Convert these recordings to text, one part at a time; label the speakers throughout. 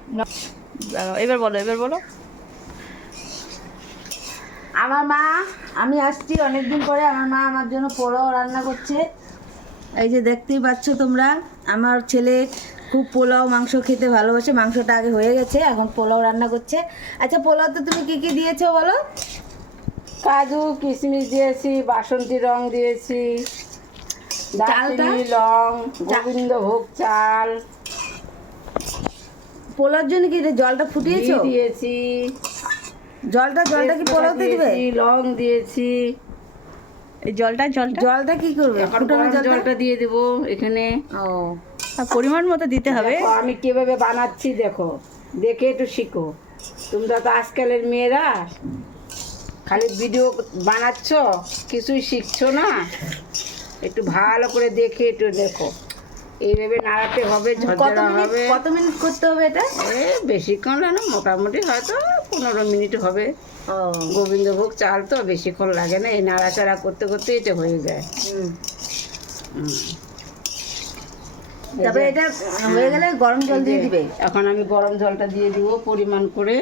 Speaker 1: এবার বলো, এবার বলো।
Speaker 2: আমার মা, আমি আসছি অনেকদিন পরে, আমার মা আমার জন্য পোলাও রান্না করছে। এই যে দেখতেই পাচ্ছ তোমরা, আমার ছেলে খুব পোলাও মাংস খেতে ভালোবাসে। মাংসটা আগে হয়ে গেছে, এখন পোলাও রান্না করছে। আচ্ছা, পোলাওতে তুমি কি কি দিয়েছো বলো?
Speaker 3: কাজু কিশমিশ দিয়েছি, বাসন্তী রং দিয়েছি, দারচিনি, লং, গোবিন্দভোগ চাল,
Speaker 2: পোলাওর জন্য কি জলটা
Speaker 3: ঘি
Speaker 2: ফুটিয়েছো?
Speaker 3: দিয়েছি,
Speaker 2: জলটা কি পোলাওতে দিবে?
Speaker 3: দিয়েছি, লং দিয়েছি।
Speaker 1: এই জলটা
Speaker 2: কি করবে?
Speaker 3: এখন
Speaker 2: ফুটানো
Speaker 3: গরম জলটা দিয়ে দেবো এখানে।
Speaker 2: ও,
Speaker 1: পরিমাণ মতো দিতে হবে।
Speaker 3: দেখো আমি কিভাবে বানাচ্ছি, দেখো, দেখে একটু শিখো। তোমরা তো আজকালের মেয়েরা খালি ভিডিও বানাচ্ছ, কিছুই শিখছো না। একটু ভালো করে দেখে একটু দেখো, এইভাবে নাড়াতে হবে, ঝরঝরা হবে।
Speaker 2: কত মিনিট করতে হবে এটা?
Speaker 3: বেশিক্ষণ না, মোটামুটি হয়তো 15 মিনিট হবে।
Speaker 2: ও,
Speaker 3: গোবিন্দভোগ চাল তো বেশিক্ষণ লাগে না, এই নাড়াচাড়া করতে করতে এটা হয়ে যায়।
Speaker 2: তারপরে এটা হয়ে গেলে গরম জল দিয়ে দিবে।
Speaker 3: এখন আমি গরম জলটা দিয়ে দিব পরিমাণ করে।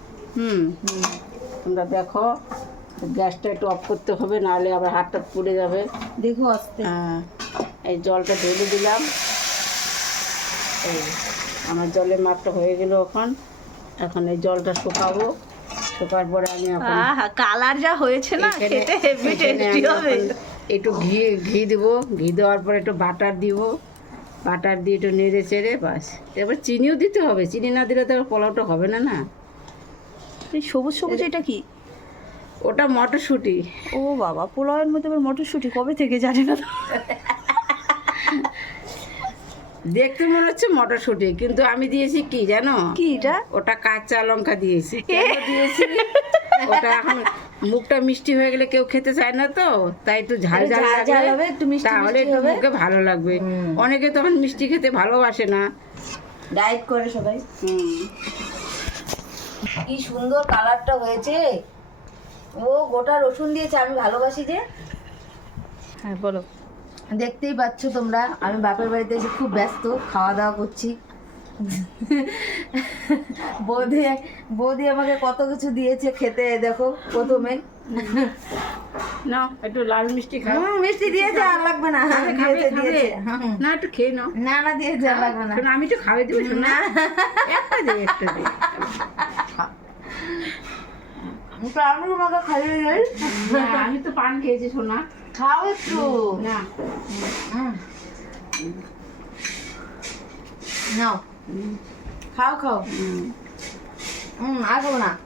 Speaker 3: তোমরা দেখো, গ্যাসটা একটু অফ করতে হবে, নাহলে আবার হাতটা পুড়ে যাবে।
Speaker 2: দেখো আস্তে।
Speaker 3: হ্যাঁ, এই জলটা ঢেলে দিলাম। এই আমার জলের মাপটা হয়ে গেল। এখন এই জলটা শুকাবো, শুকার পরে আমি এখন
Speaker 1: কালার যা হয়েছে না, খেতে হেভি টেস্টি হবে।
Speaker 3: একটু ঘি দেবো, ঘি দেওয়ার পরে একটু বাটার দিব, বাটার দিয়ে একটু নেড়ে চেড়ে বাস। এবার চিনিও দিতে হবে, চিনি না দিলে তো পোলাওটা হবে না। না,
Speaker 1: এই সবুজ সবুজ এটা কি?
Speaker 3: ওটা মটরশুঁটি।
Speaker 1: ও বাবা, পোলাওয়ের মধ্যে আবার মটরশুঁটি কবে থেকে জানি না তো।
Speaker 3: দেখতে মনে হচ্ছে মটরশুঁটি, কিন্তু আমি দিয়েছি কি জানো?
Speaker 1: কি এটা?
Speaker 3: ওটা কাঁচা লঙ্কা দিয়েছি। কেন দিয়েছি? ওটা এখন মুখটা মিষ্টি হয়ে গেলে কেউ খেতে চায় না, তো তাই একটু ঝাল ঝাল
Speaker 2: ঝাল
Speaker 3: লাগবে,
Speaker 2: হবে, একটু মিষ্টি
Speaker 3: তাহলে একটু মুখে ভালো লাগবে। অনেকে তখন মিষ্টি খেতে ভালোবাসে না।
Speaker 2: ডায়েট করে সবাই। কি সুন্দর কালারটা হয়েছে। ও গোটা রসুন দিয়েছে, আমি ভালোবাসি যে।
Speaker 1: হ্যাঁ বলো।
Speaker 2: দেখতেই পাচ্ছ তোমরা, আমি বাপের বাড়িতে এসে খুব ব্যস্ত, খাওয়া দাওয়া করছি। বৌদি আমাকে কত কিছু দিয়েছে খেতে, দেখো প্রথমে।
Speaker 3: না, একটু লাল মিষ্টি খাও।
Speaker 2: মিষ্টি দিয়েছে, আর লাগবে না। দিয়েছে।
Speaker 3: না, একটু খেয়ে নাও।
Speaker 2: না দিয়েছে, আর লাগবে না।
Speaker 3: শোনো, আমি একটু খাওয়াই দেবো। শোনো, একটা দে।
Speaker 2: আমি তোমাকে খাইয়ে যাই।
Speaker 3: আমি তো পান খেয়েছি। শোনা,
Speaker 2: খাও একটু।
Speaker 3: না,
Speaker 2: নাও, খাও। আর খাবো না।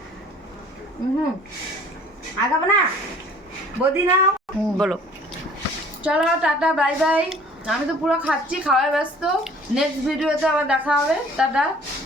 Speaker 2: আর খাবো না। বৌদি নাও।
Speaker 1: বলো।
Speaker 2: চলো টাটা, বাই বাই। আমি তো পুরো খাচ্ছি, খাওয়ায় ব্যস্ত। নেক্সট ভিডিওতে আবার দেখা হবে। টাটা।